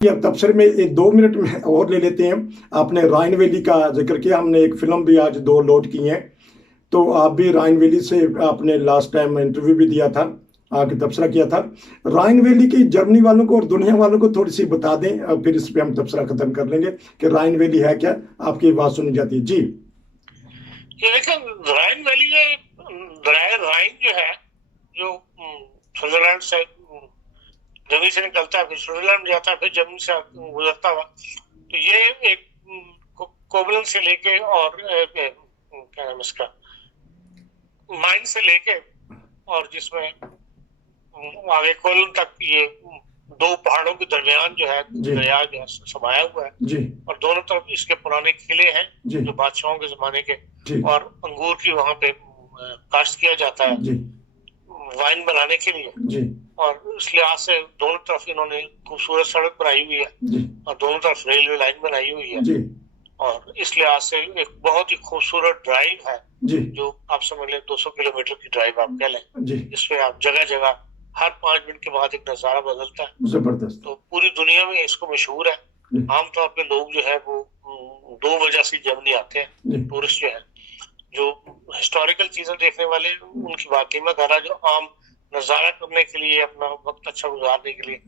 अब तबसरे में एक 2 मिनट में और ले लेते हैं। आपने राइन वैली का जिक्र किया, हमने एक फिल्म भी आज 2 लोड की हैं, तो आप भी राइन वैली से आपने लास्ट टाइम इंटरव्यू भी दिया था, आके तबसरा किया था। राइन वैली की जर्मनी वालों को और दुनिया वालों को थोड़ी सी बता दें, और फिर इस पे हम तबसरा खत्म कर लेंगे कि राइन वैली है क्या। आपकी बात सुनी जाती है जी। ये देखिए, राइन वैली राइन जो है, जो स्विट्जरलैंड से जर्मनी से निकलता है, फिर स्विट्जरलैंड जाता है, फिर जर्मनी से गुजरता हुआ, तो ये एक कोबलन से लेके और क्या नाम इसका, माइन से लेके और जिसमें आगे कोलन तक, ये 2 पहाड़ों के दरमियान जो है दरिया जो है समाया हुआ है जी। और दोनों तरफ इसके पुराने किले हैं जी। जो बादशाहों के जमाने के, जी। और अंगूर की वहां पे काश्त किया जाता है जी। वाइन बनाने के लिए जी। और इस लिहाज से दोनों तरफ इन्होंने खूबसूरत सड़क बनाई हुई है जी। और दोनों तरफ रेलवे लाइन बनाई हुई है जी। और इस लिहाज से एक बहुत ही खूबसूरत ड्राइव है जी। जो आप समझ लें 200 किलोमीटर की ड्राइव आप कह लें, जिसमें आप जगह जगह हर 5 मिनट के बाद एक नजारा बदलता है। जबरदस्त। तो पूरी दुनिया में इसको मशहूर है। आमतौर पे लोग जो है वो 2 वजह से जर्मनी आते हैं, टूरिस्ट जो है, जो हिस्टोरिकल चीजें देखने वाले, उनकी बात नहीं मैं कर रहा, जो आम नजारा करने के लिए, अपना वक्त अच्छा गुजारने के लिए,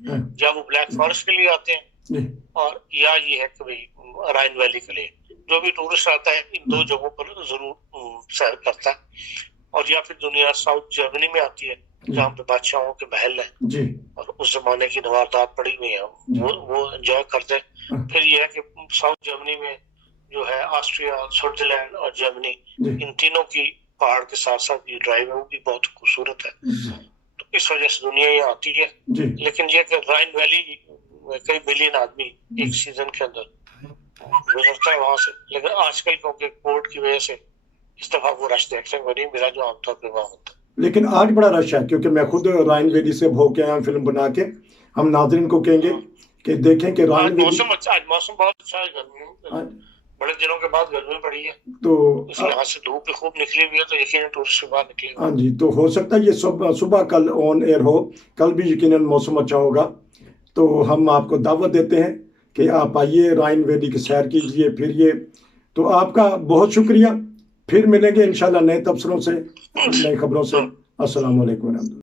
या वो ब्लैक फॉरेस्ट के लिए आते हैं, और या ये है कि भाई राइन वैली के लिए। जो भी टूरिस्ट आता है इन 2 जगहों पर जरूर सैर करता है, और या फिर दुनिया साउथ जर्मनी में आती है जहाँ पे बादशाहों के महल है और उस जमाने की नवारदात पड़ी हुई है, वो एंजॉय करते हैं। फिर ये है कि साउथ जर्मनी में जो है ऑस्ट्रिया, स्विट्जरलैंड और जर्मनी, इन तीनों की पहाड़ के साथ साथ ये ड्राइव है वो भी बहुत खूबसूरत है, तो इस वजह से दुनिया यहाँ आती है। लेकिन ये कि राइन वैली कई मिलियन आदमी एक सीजन के अंदर गुजरता है वहां से, लेकिन आजकल क्योंकि कोर्ट की वजह से इस दफा वो रश देखने को नहीं मिला जो आमतौर पर वहां होता है। लेकिन आज बड़ा रश है, क्योंकि मैं खुद राइन वैली से होके आया फिल्म बना के। हम नाज़रीन को कहेंगे कि देखें कि राइन वैली, आज मौसम बहुत अच्छा है, गर्मी बड़े दिनों के बाद गर्मी पड़ी है, तो इस लिहाज से धूप भी खूब निकली हुई है, तो यकीनन टूरिस्ट बाहर निकले। हाँ जी, तो हो सकता है ये सुबह कल ऑन एयर हो, कल भी यकीनन मौसम अच्छा होगा। तो हम आपको दावत देते हैं कि आप आइए, राइन वैली की सैर कीजिए, फिरिए। तो आपका बहुत शुक्रिया, फिर मिलेंगे इंशाल्लाह नए तबसरों से, नई खबरों से। अस्सलाम वालेकुम।